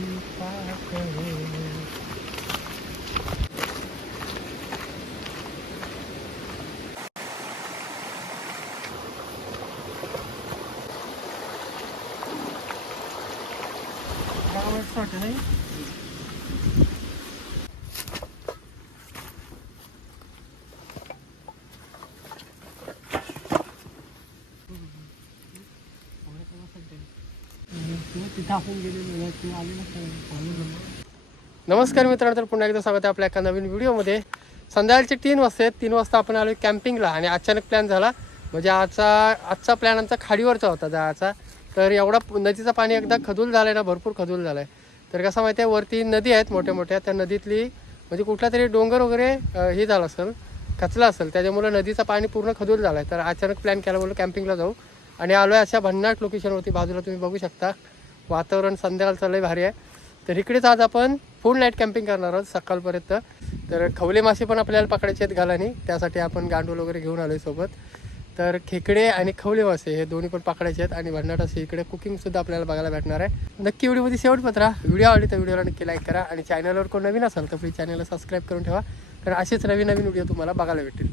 ही पाकळे. गावात वाटत गेलेलो नमस्कार मित्रांनो तर पुन्हा एकदा स्वागत आहे आपल्या एका नवीन व्हिडिओमध्ये. संध्याकाळचे तीन वाजता आहेत तीन वाजता आपण आलो कॅम्पिंगला आणि अचानक प्लॅन झाला. म्हणजे आजचा आजचा प्लॅन आमचा खाडीवरचा होता जायचा. तर एवढा नदीचं पाणी एकदा खदूल झालं आहे ना भरपूर खदूल झालं आहे तर कसं माहिती आहे वरती नदी आहेत मोठ्या मोठ्या त्या नदीतली म्हणजे कुठला तरी डोंगर वगैरे हे झालं असेल खचला असेल त्याच्यामुळे नदीचं पाणी पूर्ण खदूल झालं आहे तर अचानक प्लॅन केला बोललो कॅम्पिंगला जाऊ. आणि आलो आहे अशा भन्नाट लोकेशनवरती बाजूला तुम्ही बघू शकता. वातावरण संध्याकाळचं लय भारी आहे. तर इकडेच आज आपण फुल नाईट कॅम्पिंग करणार आहोत सकाळपर्यंत. तर खवले मासे पण आपल्याला पकडायचे आहेत घालाने त्यासाठी आपण गांडूल वगैरे घेऊन आलो सोबत. तर खेकडे आणि खवले मासे हे दोन्ही पण पकडायचे आहेत आणि भन्नाट असे इकडे कुकिंगसुद्धा आपल्याला बघायला भेटणार आहे. नक्की व्हिडिओमध्ये शेवट पत्रा व्हिडिओ आवडली तर व्हिडिओला नक्की लाईक करा आणि चॅनलवर कोण नवीन असाल तर प्लीज चॅनलला सबस्क्राईब करून ठेवा. कारण असेच नवीन नवीन व्हिडिओ तुम्हाला बघायला भेटतील.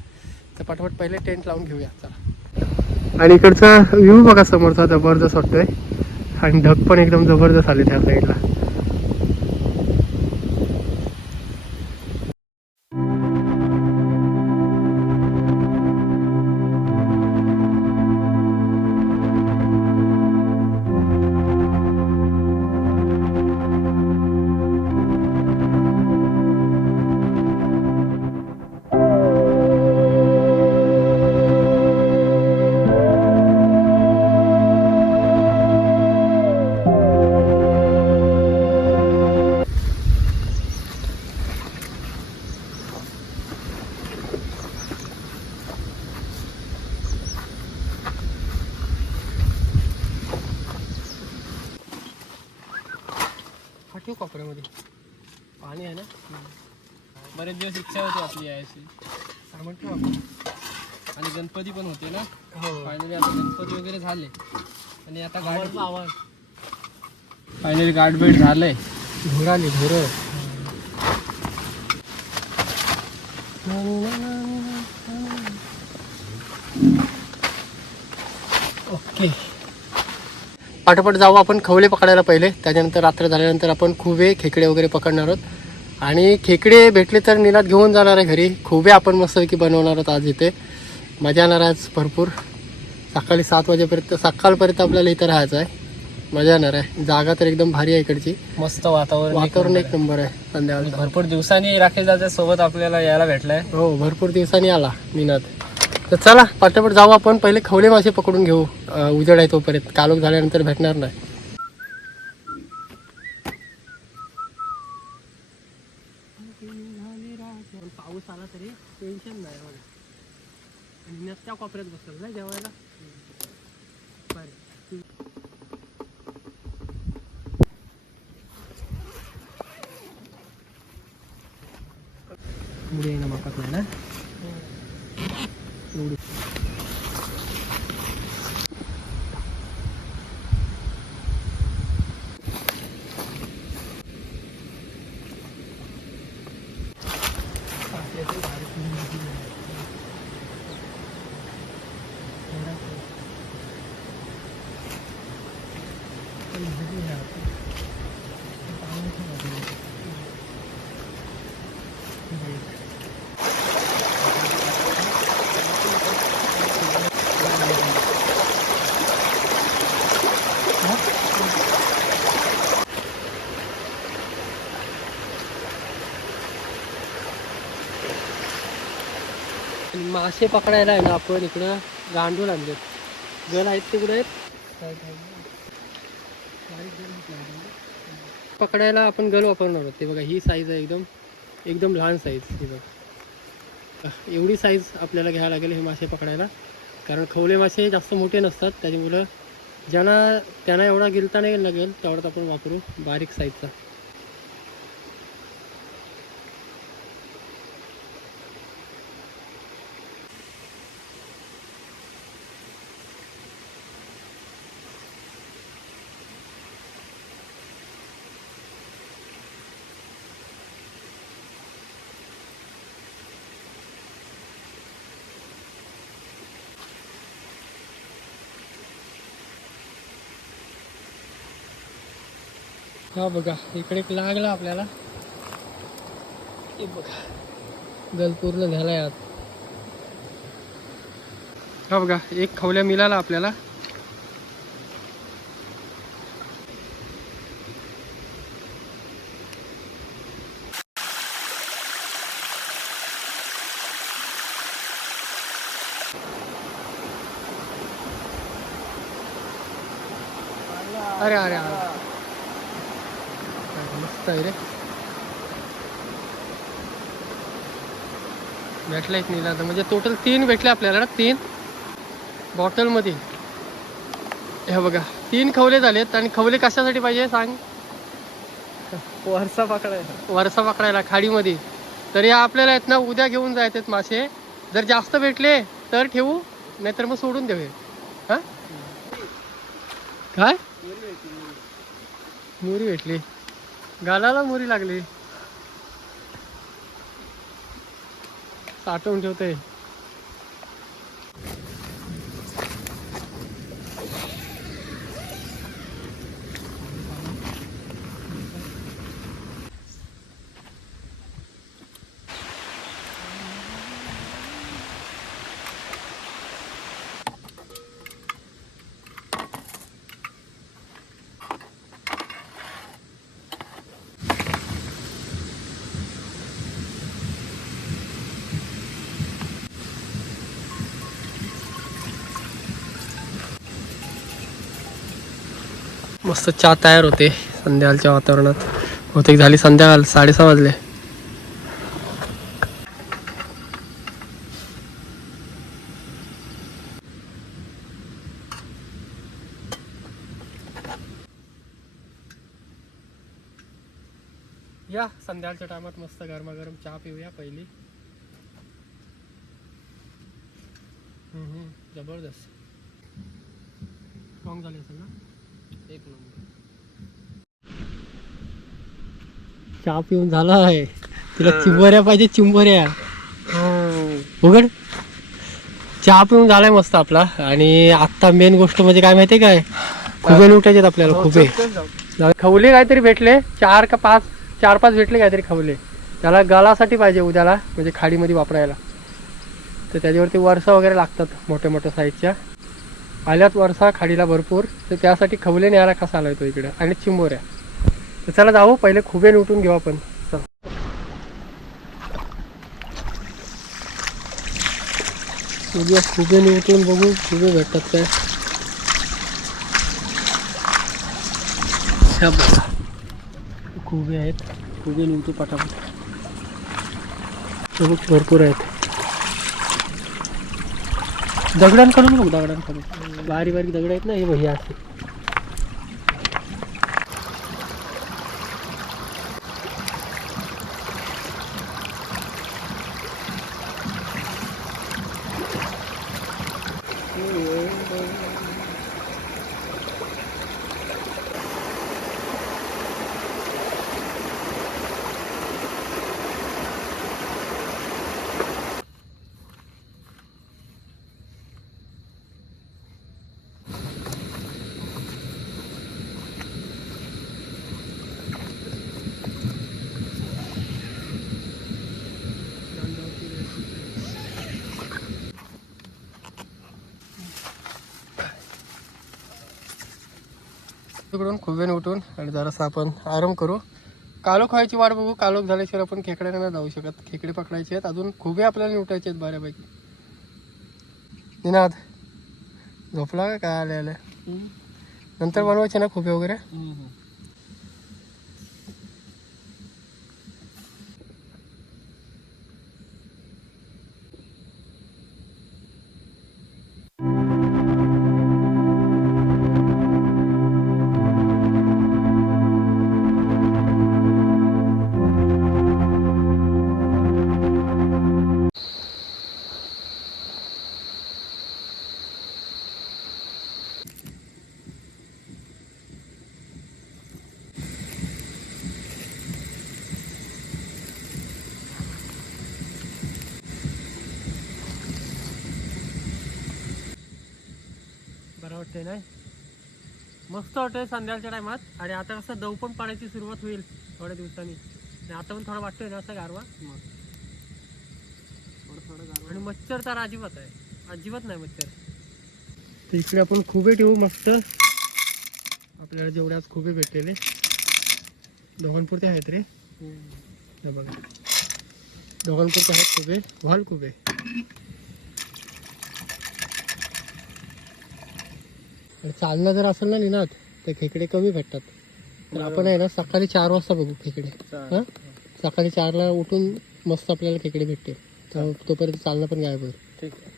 तर पटपट पहिले टेंट लावून घेऊया. चला. आणि इकडचा व्ह्यू बघा समोरचा जबरदस्त वाटतोय. आणि ढग पण एकदम जबरदस्त आले त्या साईडला आणि गणपती पण होते ना? हो. फायनली आता गणपती वगैरे झाले. आणि आता गाडी आवाज आवाज फायनली गाठभेट झालंय. घोर आली घोर. ओके. पाठोपाठ जाऊ आपण खवले पकडायला पहिले. त्याच्यानंतर रात्र झाल्यानंतर आपण खुबे खेकडे वगैरे पकडणार आहोत. आणि खेकडे भेटले तर निलात घेऊन जाणार आहे घरी. खुबे आपण मस्तपैकी बनवणार आहोत आज इथे. मजा येणार आहे आज भरपूर. सकाळी सात वाजेपर्यंत सकाळपर्यंत आपल्याला इथं राहायचं आहे. मजा येणार आहे. जागा तर एकदम भारी आहे इकडची. मस्त वातावरण वातावरण एक नंबर आहे संध्याकाळचं. भरपूर दिवसांनी राकेश दादा सोबत आपल्याला यायला भेटलाय. हो भरपूर दिवसांनी आला निनाद तर चला पटापट जाऊ आपण. पहिले खवले मासे पकडून घेऊ उजेड आहे तोपर्यंत. कालोख झाल्यानंतर भेटणार नाही पाऊस आला तरी टेन्शन नाही बघा आणि नसत्या कोपऱ्यात बसलं ना जेवायला बरं मुली येणं मापात नाही ना एवढी आणि मासे पकडायला आहे ना आपण इकडं गांडून आणलेत गल आहेत तिकडे आहेत? पकडायला आपण गल वापरणार आहोत. ते बघा ही साईज आहे एकदम एकदम लहान साईज ही बघा. एवढी साईज आपल्याला घ्यायला लागेल हे मासे पकडायला. कारण खवले मासे जास्त मोठे नसतात त्याच्यामुळं ज्यांना त्यांना एवढा गिलता नाही लागेल तेवढाच आपण वापरू बारीक साईजचा हा बघा इकडे एक लागला आपल्याला. हे बघा गल पूर्ण झालाय आत हा बघा एक खवल्या मिळाला आपल्याला. अरे अरे अरे. रे. भेटला एक निला म्हणजे टोटल तीन भेटले आपल्याला ना तीन बॉटलमध्ये हे बघा तीन खवले झालेत आणि खवले कशासाठी पाहिजे सांग? वरचा पकडायचा वरसा पकडायला खाडीमध्ये. तर या आपल्याला आहेत ना उद्या घेऊन जायचे मासे. जर जास्त भेटले तर ठेवू नाहीतर मग सोडून देऊ हा? काय? मुरी भेटली. गालाला मुरी लागली. साठवून ठेवते. मस्त चहा तयार होते संध्याकाळच्या वातावरणात. बहुतेक झाली संध्याकाळ साडेसहा वाजले. या संध्याकाळच्या टायमात मस्त गरमागरम चहा पिऊया पहिली. जबरदस्त. स्ट्रॉंग झाली असेल ना? एक नंबर. चहा पिऊन झाला आहे तुला चिंबऱ्या पाहिजे चिंबऱ्या. उघड. चहा पिऊन झालाय मस्त आपला. आणि आता मेन गोष्ट म्हणजे काय माहितीये काय? खुबे लुटायचे आपल्याला खुबे. खवले काहीतरी भेटले. चार का पाच चार पाच भेटले काहीतरी खवले. त्याला गालासाठी पाहिजे उद्याला म्हणजे खाडीमध्ये वापरायला. तर त्याच्यावरती वरसा वगैरे लागतात मोठ्या मोठ्या साईजच्या आल्यात वरसा खाडीला भरपूर. तर त्यासाठी खवले न्यायला कसा आला तो इकडे? आणि चिंबोऱ्या. तर चला जाऊ पहिले खुबे उठून घेऊ आपण. उद्या खुबे निवटून बघू खुबे भेटतात काय. ह्या खुबे आहेत. खुबे लुटू पटापट भरपूर आहेत. दगडांकडून बघ दगडांकडून बारीक बारीक दगड आहेत ना हे भैया. असते तिकडून खुबेन उठून आणि जरासं आपण आराम करू. कालोख व्हायची वाट बघू. कालोख झाल्याशिवाय आपण खेकड्याने नाही जाऊ शकत. खेकडे पकडायचे आहेत. अजून खुबे आपल्याला लुटायचे आहेत बऱ्यापैकी. निनाद झोपला का? काय आले आले? नंतर बनवायचे ना खुबे वगैरे? वाटतंय संध्याकाळच्या टायमात. आणि आता कसं दव पण पाण्याची सुरुवात होईल थोड्या दिवसांनी. आणि आता पण थोडा वाटतोय ना असं गारवा? आणि मच्छर तर अजिबात आहे. अजिबात नाही मच्छर. तर इकडे आपण खुबे ठेवू मस्त. आपल्याला जेवढे आज खुबे भेटलेले. दोघांपुरते आहेत रे. बघा. दोघांपुरते आहेत खुबे. व्हाल खुबे. चालणं जर असेल ना लिनात तर खेकडे कमी भेटतात. तर आपण आहे ना सकाळी चार वाजता बघू खेकडे. हां? सकाळी चारला उठून मस्त आपल्याला खेकडे भेटते तर तोपर्यंत चालणं पण गायब होईल. ठीक आहे.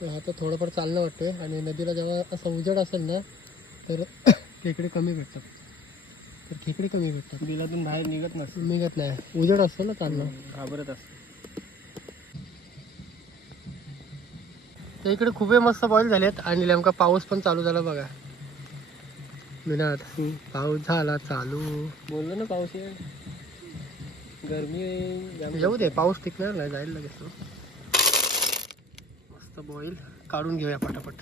तर आता थोडंफार चालणं वाटतंय आणि नदीला जेव्हा असं उजड असेल ना तर खेकडे कमी भेटतात. तर खेकडे कमी भेटतात. बिलातून बाहेर निघत नसेल निघत नाही. उजड असतं ना चालणं. घाबरत असते तर इकडे खूपही मस्त बॉईल झालेत आणि नेमका पाऊस पण चालू झाला बघा. विनात पाऊस झाला चालू. बोललो ना पाऊस गरमी जाम येऊ दे पाऊस टिकणार नाही जाईल लगेच तो. मस्त बॉईल काढून घेऊया पटापट.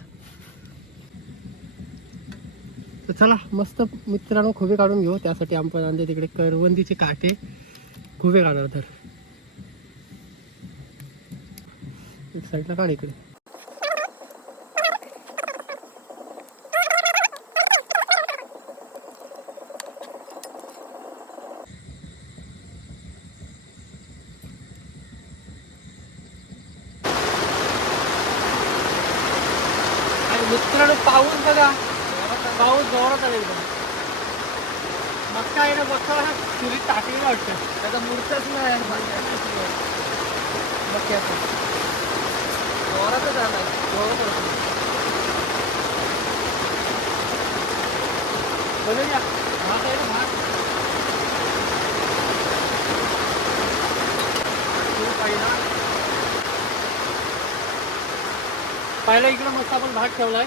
तर चला मस्त मित्रांनो खुबे काढून घेऊ. त्यासाठी आपण आणले तिकडे करवंदीचे काटे. खुबे काढणार तर. एक साईडला काढ इकडे. मित्रांनो पाऊस बघा. पाऊस जोरात आला एकदम. मक्का आहे ना मक्का चुलीत टाकलेला वाटतं. त्याचा मूर्तच नाही मक्याचा जोरातच आला. जोरात वाटतं. बनवूया भात आहे ना भात? पाहिजे पहिला इकडं मस्त आपण भात ठेवलाय.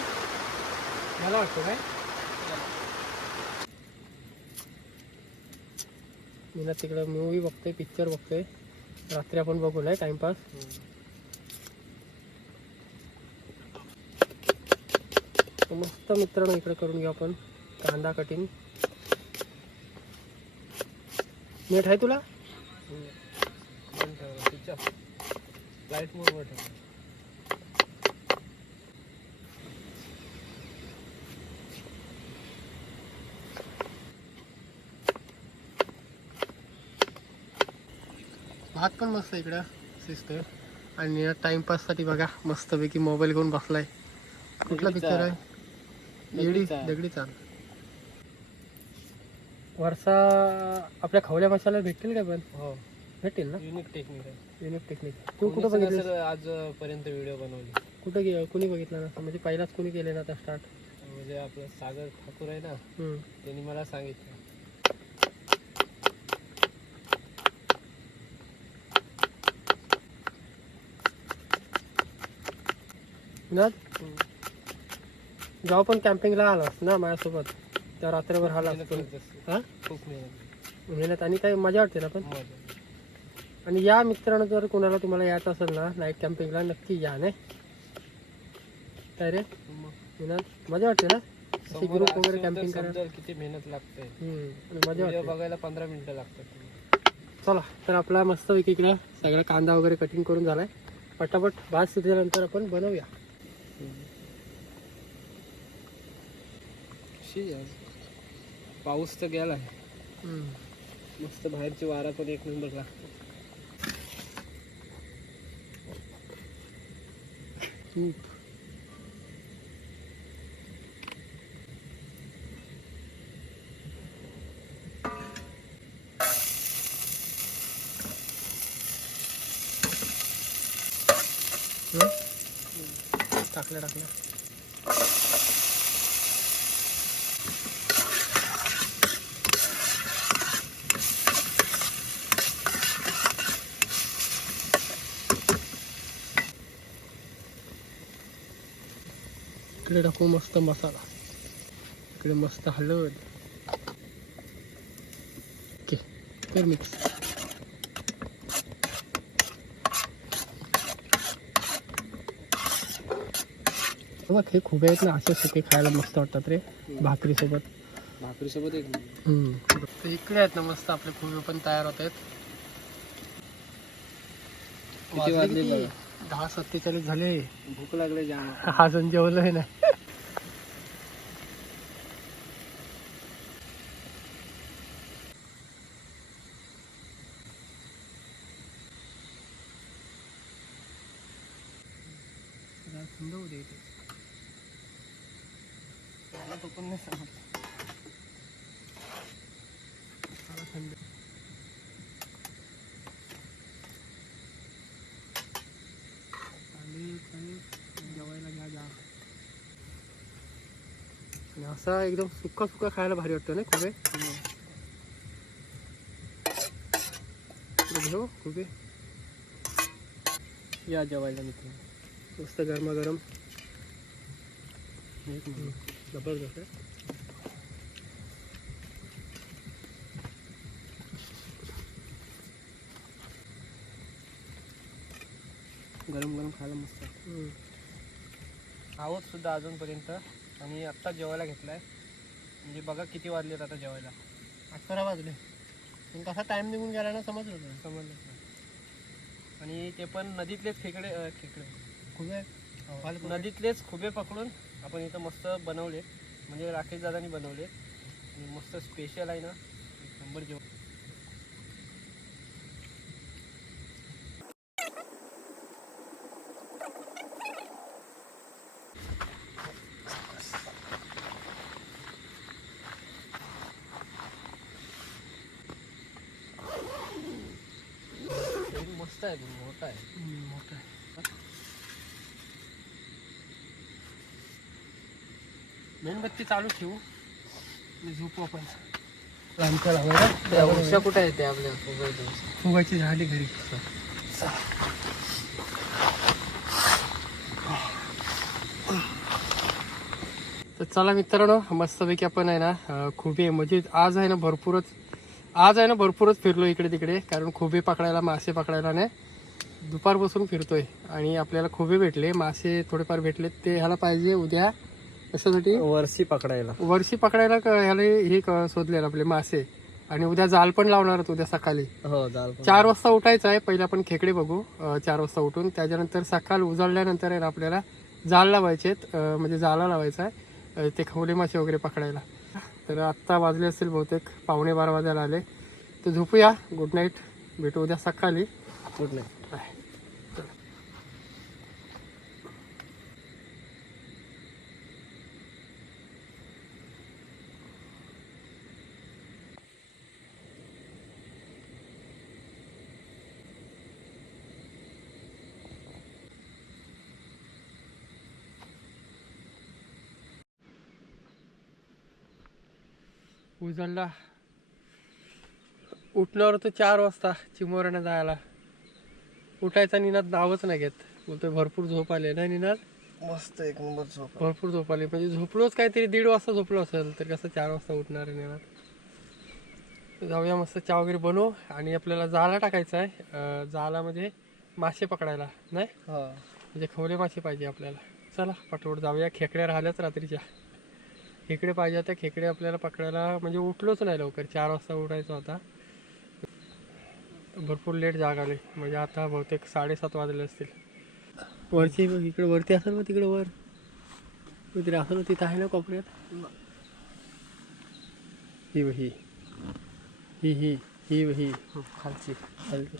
मला वाटतं काय? मी ना तिकडं मूवी बघतोय पिक्चर बघतोय. रात्री आपण बघू नाही टाइमपास मस्त मित्रांनो इकडे करून घेऊ आपण. कांदा कटिंग मीठ आहे तुला? लाइट मोड ठेव. भात पण मस्त इकडं शिजतोय आणि टाइमपाससाठी बघा मस्तपैकी मोबाईल घेऊन बसलाय. कुठला पिक्चर. आहे? येडी दगडी चाल. वर्षा आपल्या खवल्या मसाला भेटतील का पण? हो. भेटेल ना? युनिक टेक्निक आहे. युनिक टेक्निक तू कुठं बघितलं आजपर्यंत व्हिडिओ बनवली. कुठं गे कुणी बघितलं ना? म्हणजे पहिलाच कुणी केले ना आता स्टार्ट म्हणजे आपलं सागर ठाकूर आहे ना त्यांनी मला सांगितलं. ना? जेव्हा पण कॅम्पिंगला आलास ना माझ्यासोबत. त्या रात्रभर आलास मेहनत. हा? खूप आणि काही मजा वाटते ना पण. आणि या मित्रांनो जर कोणाला तुम्हाला यायचं असेल ना नाईट कॅम्पिंगला नक्की या नाही? काय रे? मजा वाटते ना? ग्रुप वगैरे कॅम्पिंग करायला? किती मेहनत लागते. मजा वाटते. बघायला पंधरा मिनिटं लागतात. चला तर आपला मस्त इकडं सगळा कांदा वगैरे कटिंग करून झालाय. पटापट भात शिजल्यानंतर आपण बनवूया. शिज आज. पाऊस तर गेला. मस्त बाहेरची वारा पण एक नंबर लागते तूप? टाकल्या टाकल्या इकडे टाकू मस्त मसाला. इकडे मस्त हळद. ओके मिक्स बघ हे खुबे आहेत ना असे सुके खायला मस्त वाटतात रे भाकरीसोबत. भाकरीसोबत एक. तर इकडे आहेत ना मस्त आपले खुबे पण तयार होत आहेत. दहा सत्तेचाळीस झाले. भूक लागले जाम. अजून जेवलोय ना जरा थंड होऊ दे इथे. मला तो पण नाही समजत. जरा थंड चालेल, चालेल. जेवायला घ्या जा आणि असा एकदम सुका सुका खायला भारी वाटतं ना खुबे? घेऊ खुबे. या जेवायला मित्र. मस्त गरमागरम. एक. जबरदस्त आहे. गरम गरम खायला मस्त. आहोत सुद्धा अजूनपर्यंत. आणि आत्ता जेवायला घेतलाय. म्हणजे बघा किती वाजलेत आता जेवायला. अकरा वाजले. पण कसा टाइम निघून गेला ना समजलं नाही समजलं आणि ते पण नदीतलेच खेकडे अं, खेकडे. खुबे? नदीतलेच खुबे पकडून आपण इथं मस्त बनवले. म्हणजे राकेश दादानी बनवले. आणि मस्त स्पेशल आहे ना. एक नंबर जेवण मस्त आहे पण मोठा आहे मोठा आहे मेणबत्ती चालू ठेवू. झोपू आपण. कुठे आपल्या? फुगाची झाली घरी. तर चला मित्रांनो मस्तपैकी आपण आहे ना खुबे म्हणजे आज आहे ना भरपूरच आज आहे ना भरपूरच फिरलो इकडे तिकडे कारण खुबे पकडायला मासे पकडायला नाही. दुपारपासून फिरतोय. आणि आपल्याला खुबे भेटले मासे थोडेफार भेटले ते ह्याला पाहिजे उद्या. कशासाठी? वरशी पकडायला. वर्षी पकडायला क- ह्याला हे क- शोधलेलं आपले मासे? आणि उद्या जाल पण लावणार आहेत उद्या सकाळी. हो जाल पण. चार वाजता उठायचं आहे. पहिले आपण खेकडे बघू अं, चार वाजता उठून. त्याच्यानंतर सकाळ उजळल्यानंतर आहे ना आपल्याला जाल लावायचे आहेत. अं, म्हणजे जाला लावायचा आहे. अं, ते खवले मासे वगैरे पकडायला. तर आत्ता वाजले असतील बहुतेक. पावणे बारा वाजायला आले. तर झोपूया. गुड नाईट भेटू उद्या सकाळी. कुठले उजळला. उठल्यावर तर चार वाजता चिमोऱ्यानं जायला. उठायचा निनाद नावच नाही घेत. बोलतोय भरपूर झोप आले ना निनाद? मस्त एक नंबर झोप भरपूर झोप आली. म्हणजे झोपलोच काहीतरी दीड वाजता झोपलो असेल तर कसं चार वाजता उठणार आहे निनाद? जाऊया मस्त चहा वगैरे बनवू आणि आपल्याला जाळा टाकायचा आहे. जाळामध्ये मासे पकडायला नाही? म्हणजे खवले मासे पाहिजे आपल्याला. चला पटवट जाऊया. खेकड्या राहिल्याच रात्रीच्या. खेकडे पाहिजे होते खेकडे आपल्याला पकडायला म्हणजे उठलोच नाही लवकर. चार वाजता उठायचा होता भरपूर लेट जाग आली. म्हणजे आता बहुतेक साडेसात वाजले असतील. वरची इकडे वरती असेल मग तिकडे वर? तिकडे असेल ना, तिथं आहे ना कोपऱ्यात? ही ही. ही ही ही ही. खालची खालची.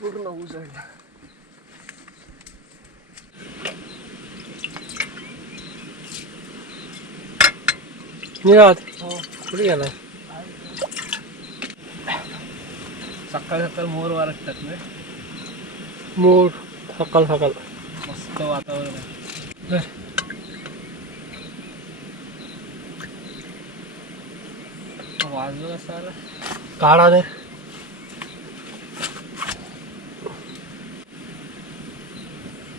पूर्ण उजळला. निरात कुठे गेला सकाळ सकाळ मोर वारकतात ना? मोर सकाळ सकाळ मस्त वातावरण आहे. धर. वाजून असं आला काढा दे.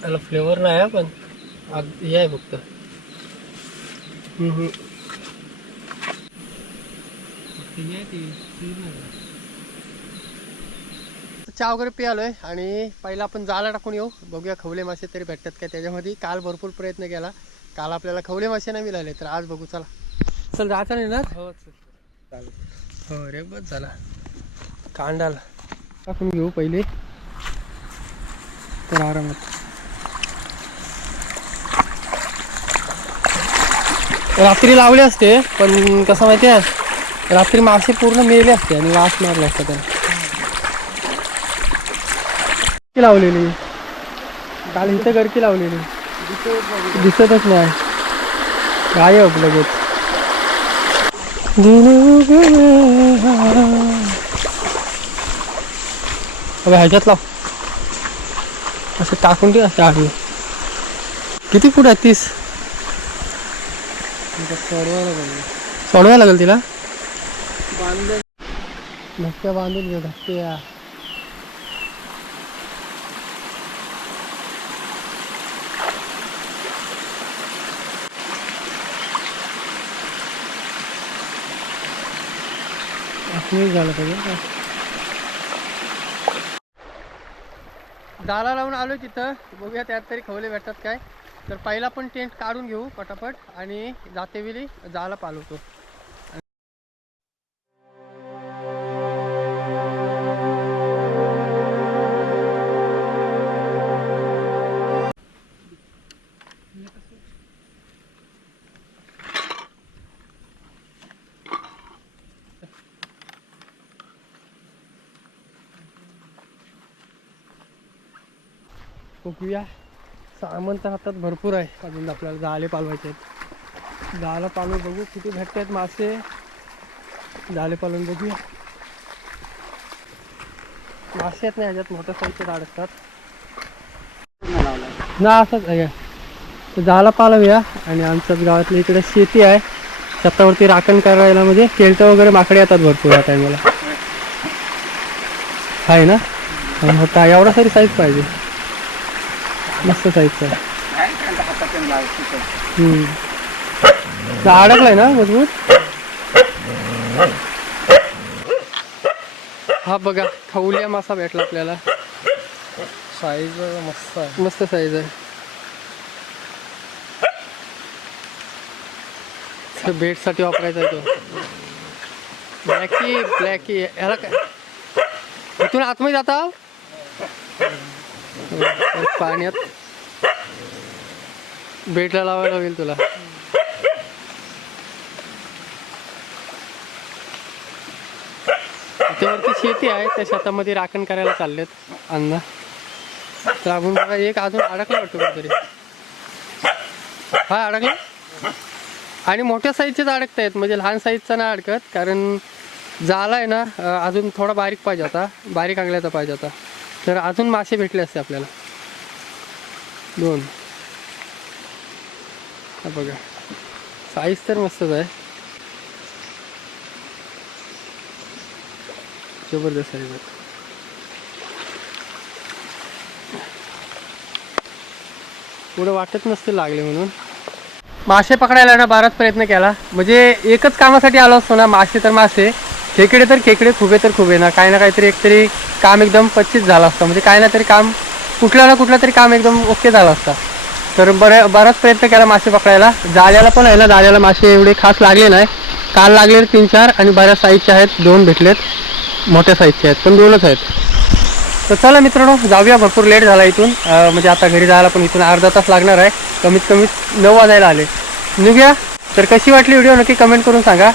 त्याला फ्लेवर नाही पण हे आहे फक्त हम्म, हम्म. फक्त हे आहे ते, ते नाही. चहा वगैरे पियालोय आणि पहिला आपण जाळा टाकून येऊ. बघूया खवले मासे तरी भेटतात का त्याच्यामध्ये काल भरपूर प्रयत्न केला. काल आपल्याला खवले मासे नाही मिळाले तर आज बघू चला. चल जायचं नाही ना हो चालेल हो रे बस झाला. कांडाला. टाकून घेऊ पहिले. तर आरामात. रात्री लावले असते पण कसं माहिती आहे? रात्री मासे पूर्ण मेले असते आणि वास मारला असता त्याला. लावलेली. काल इथं गरकी लावलेली. दिसतच नाही. गायब लगेच. ह्याच्यात लाव. असं टाकून दे असं आडवी किती फूट आहे तीस? सोडवायला लागेल तिला? बांधून. धक्क्या बांधून घे धक्क्या झालं पाहिजे जाळा लावून आलो तिथं. बघूया त्यात तरी खवले भेटतात काय. तर पहिला पण टेंट काढून घेऊ पटापट आणि जातेवेळी जाळा पालवतो बघूया. सामान तर हातात भरपूर आहे. अजून आपल्याला जाळे पालवायचे आहेत. जाळं पालवून बघू किती भेटत आहेत मासे. जाळे पालवून बघूया. मासे आहेत नाही ह्याच्यात मोठ्या साईजचे अडकतात ना असंच आहे तर जाळा पालवूया आणि आमच्याच गावातल्या इकडे शेती आहे. छतावरती राखण करायला म्हणजे केळटं वगैरे माकडे येतात भरपूर या टायमाला आहे ना? आणि होता एवढा सारी साईज पाहिजे. मस्त. तो अडकलाय ना मजबूत? हा बघा खवल्या मासा भेटला आपल्याला. साईज मस्त आहे. मस्त साईज आहे. बेटसाठी वापरायचा आहे तो. ब्लॅकी ब्लॅकी ह्याला काय? इथून आतमध्ये जाता? पाण्यात बेटला लावायला होईल तुला. त्यावरती शेती आहे त्या शेतामध्ये राखण करायला चाललेत अन्न तर आपण बघा एक अजून अडकला वाटतो कुठेतरी. हा अडकला? आणि मोठ्या साईजचेच अडकत आहेत म्हणजे लहान साईजचा नाही अडकत कारण जाला आहे ना अजून थोडा बारीक पाहिजे आता बारीक अंगल्याचा पाहिजे आता तर अजून मासे भेटले असते आपल्याला. दोन. हा बघा. साईज तर मस्तच आहे. जबरदस्त साईज आहे पुढे वाटत नसते लागले म्हणून. मासे पकडायला ना बराच प्रयत्न केला. म्हणजे एकच कामासाठी आलो असतो ना मासे तर मासे. खेकडे तर खेकडे खुबे तर खुबे ना. काही ना काहीतरी एकतरी काम एकदम पच्चीस झालं असतं. म्हणजे काही ना तरी काम कुठलं ना कुठलं तरी काम एकदम ओके झालं असतं. तर बऱ्या बराच प्रयत्न केला मासे पकडायला. जाळ्याला पण आहे ना जाळ्याला मासे एवढे खास लागले नाही. काल लागले तीन चार आणि बऱ्याच साईजचे आहेत. दोन भेटलेत. मोठ्या साईजचे आहेत पण दोनच आहेत. तर चला मित्रांनो जाऊया. भरपूर लेट झाला इथून. म्हणजे आता घरी जायला पण इथून अर्धा तास लागणार आहे. कमीत कमी नऊ वाजायला आले. निघूया. तर कशी वाटली व्हिडिओ नक्की कमेंट करून सांगा.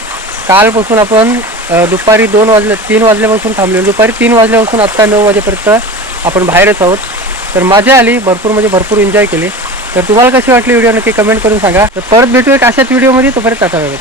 कालपासून आपण दुपारी दोन वाजले तीन वाजल्यापासून थांबलेलो. दुपारी तीन वाजल्यापासून आत्ता नऊ वाजेपर्यंत आपण बाहेरच आहोत. तर मजा आली भरपूर म्हणजे भरपूर एन्जॉय केली. तर तुम्हाला कशी वाटली व्हिडिओ नक्की कमेंट करून सांगा. तर परत भेटू एक अशाच व्हिडिओमध्ये तोपर्यंत आता वेळ